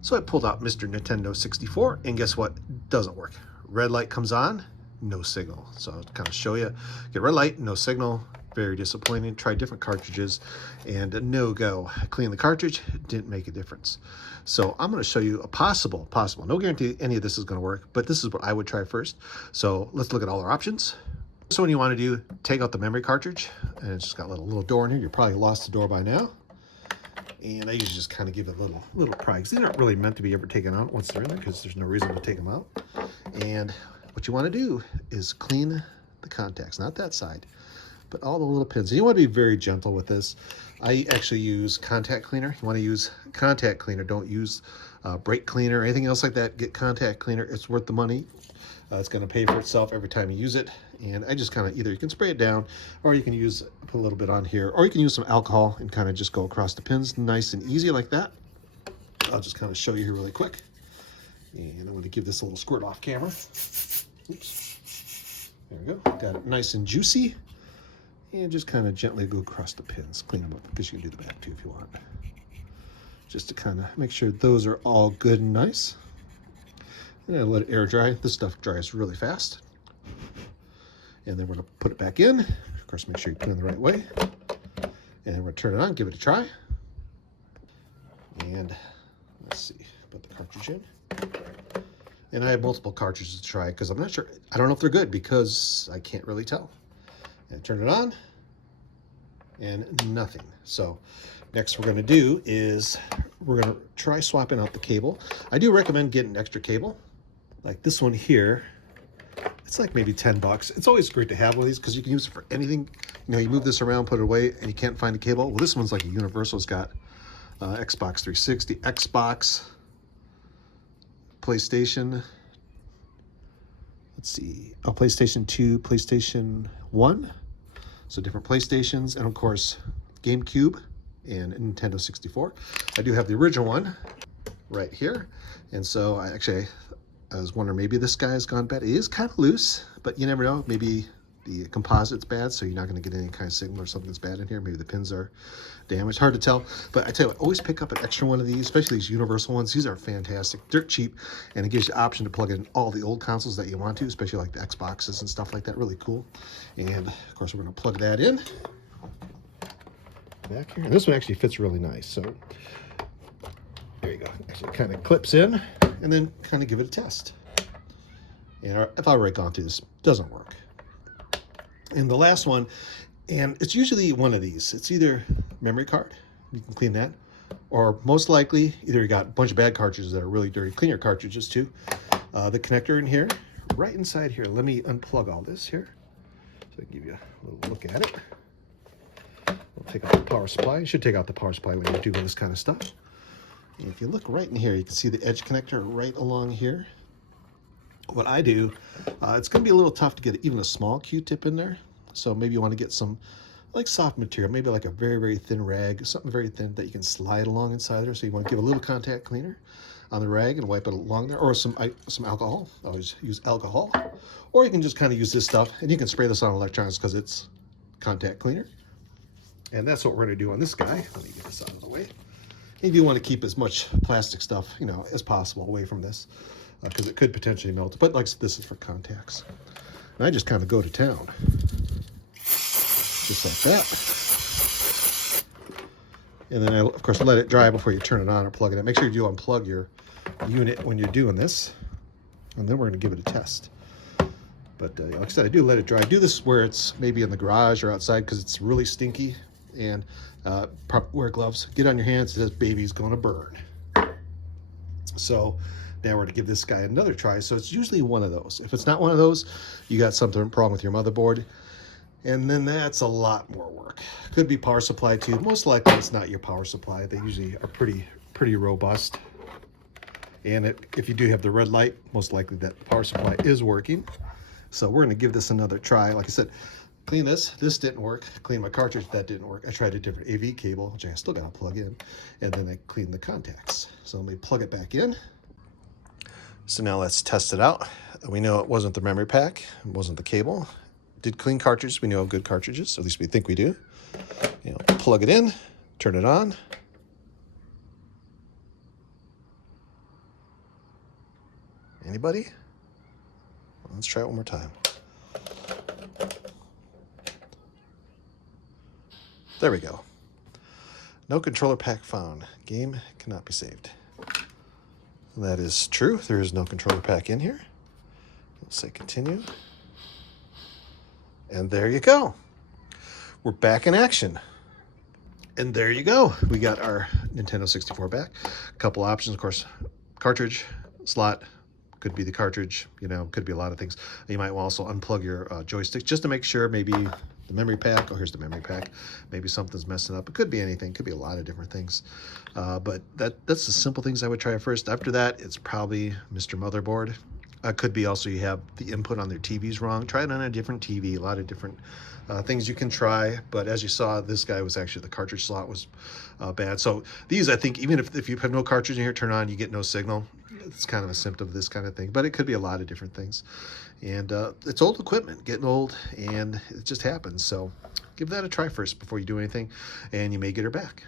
So I pulled out Mr. Nintendo 64, and guess what? Doesn't work. Red light comes on, no signal. So I'll kind of show you. Get red light, no signal. Very disappointing. Tried different cartridges, and no go. Clean the cartridge, didn't make a difference. So I'm going to show you a possible, no guarantee any of this is going to work, but this is what I would try first. So let's look at all our options. So what you want to do, take out the memory cartridge, and it's just got a little door in here. You probably lost the door by now. And I usually just kind of give it a little pry, because these aren't really meant to be ever taken out once they're in there, because there's no reason to take them out. And what you want to do is clean the contacts, not that side, but all the little pins. And you want to be very gentle with this. I actually use contact cleaner. You want to use contact cleaner. Don't use brake cleaner or anything else like that. Get contact cleaner. It's worth the money. It's going to pay for itself every time you use it. And I just kind of, either you can spray it down, or you can put a little bit on here, or you can use some alcohol and kind of just go across the pins nice and easy like that. I'll just kind of show you here really quick. And I'm going to give this a little squirt off camera. Oops. There we go. Got it nice and juicy. And just kind of gently go across the pins. Clean them up, because you can do the back too if you want. Just to kind of make sure those are all good and nice. And I let it air dry. This stuff dries really fast. And then we're going to put it back in. Of course, make sure you put it in the right way. And we're going to turn it on, give it a try. And let's see, put the cartridge in. And I have multiple cartridges to try, because I'm not sure. I don't know if they're good, because I can't really tell. And turn it on, and nothing. So next we're going to do is we're going to try swapping out the cable. I do recommend getting an extra cable, like this one here. It's like maybe 10 bucks. It's always great to have one of these, because you can use it for anything. You know, you move this around, put it away, and you can't find a cable. Well, this one's like a universal. It's got Xbox 360, Xbox, PlayStation. Let's see, PlayStation 2, PlayStation 1. So different PlayStations, and of course, GameCube and Nintendo 64. I do have the original one right here. And so I was wondering, maybe this guy has gone bad. It is kind of loose, but you never know. Maybe the composite's bad, so you're not going to get any kind of signal or something that's bad in here. Maybe the pins are damaged. Hard to tell. But I tell you what, always pick up an extra one of these, especially these universal ones. These are fantastic. Dirt cheap, and it gives you the option to plug in all the old consoles that you want to, especially like the Xboxes and stuff like that. Really cool. And of course, we're going to plug that in back here. And this one actually fits really nice. So there you go. Actually, kind of clips in, and then kind of give it a test. And if I've already gone through this, doesn't work. And the last one, and it's usually one of these. It's either memory card, you can clean that, or most likely either you got a bunch of bad cartridges that are really dirty. Clean your cartridges too. The connector in here, right inside here. Let me unplug all this here, so I can give you a little look at it. We'll take out the power supply. You should take out the power supply when you're doing this kind of stuff. And if you look right in here, you can see the edge connector right along here. What I do, it's going to be a little tough to get even a small Q-tip in there. So maybe you want to get some like soft material, maybe like a very, very thin rag, something very thin that you can slide along inside there. So you want to give a little contact cleaner on the rag and wipe it along there, or some alcohol. I always use alcohol. Or you can just kind of use this stuff, and you can spray this on electronics because it's contact cleaner. And that's what we're going to do on this guy. Let me get this out of the way. If you want to keep as much plastic stuff, you know, as possible away from this, because it could potentially melt. But like this is for contacts. And I just kind of go to town, just like that. And then I, of course, let it dry before you turn it on or plug it in. Make sure you do unplug your unit when you're doing this. And then we're going to give it a test. But like I said, I do let it dry. I do this where it's maybe in the garage or outside, because it's really stinky. And wear gloves. Get on your hands. This baby's going to burn. So now we're going to give this guy another try. So it's usually one of those. If it's not one of those, you got something wrong with your motherboard. And then that's a lot more work. Could be power supply too. Most likely it's not your power supply. They usually are pretty robust. And if you do have the red light, most likely that power supply is working. So we're going to give this another try. Like I said, clean this. This didn't work. Clean my cartridge. That didn't work. I tried a different AV cable, which I still got to plug in. And then I cleaned the contacts. So let me plug it back in. So now let's test it out. We know it wasn't the memory pack. It wasn't the cable. Did clean cartridges. We know good cartridges. At least we think we do. You know, plug it in. Turn it on. Anybody? Let's try it one more time. There we go. No controller pack found. Game cannot be saved. That is true. There is no controller pack in here. We'll say continue. And there you go. We're back in action. And there you go. We got our Nintendo 64 back. A couple options, of course. Cartridge, slot, could be the cartridge, you know, could be a lot of things. You might also unplug your joystick just to make sure maybe the memory pack, oh, here's the memory pack. Maybe something's messing up. It could be anything. It could be a lot of different things. But that's the simple things I would try first. After that, it's probably Mr. Motherboard. Could be also you have the input on their TVs wrong. Try it on a different TV. A lot of different things you can try. But as you saw, this guy was actually, the cartridge slot was bad. So these, I think, even if you have no cartridge in here, turn on, you get no signal. It's kind of a symptom of this kind of thing. But it could be a lot of different things. And it's old equipment, getting old, and it just happens. So give that a try first before you do anything, and you may get her back.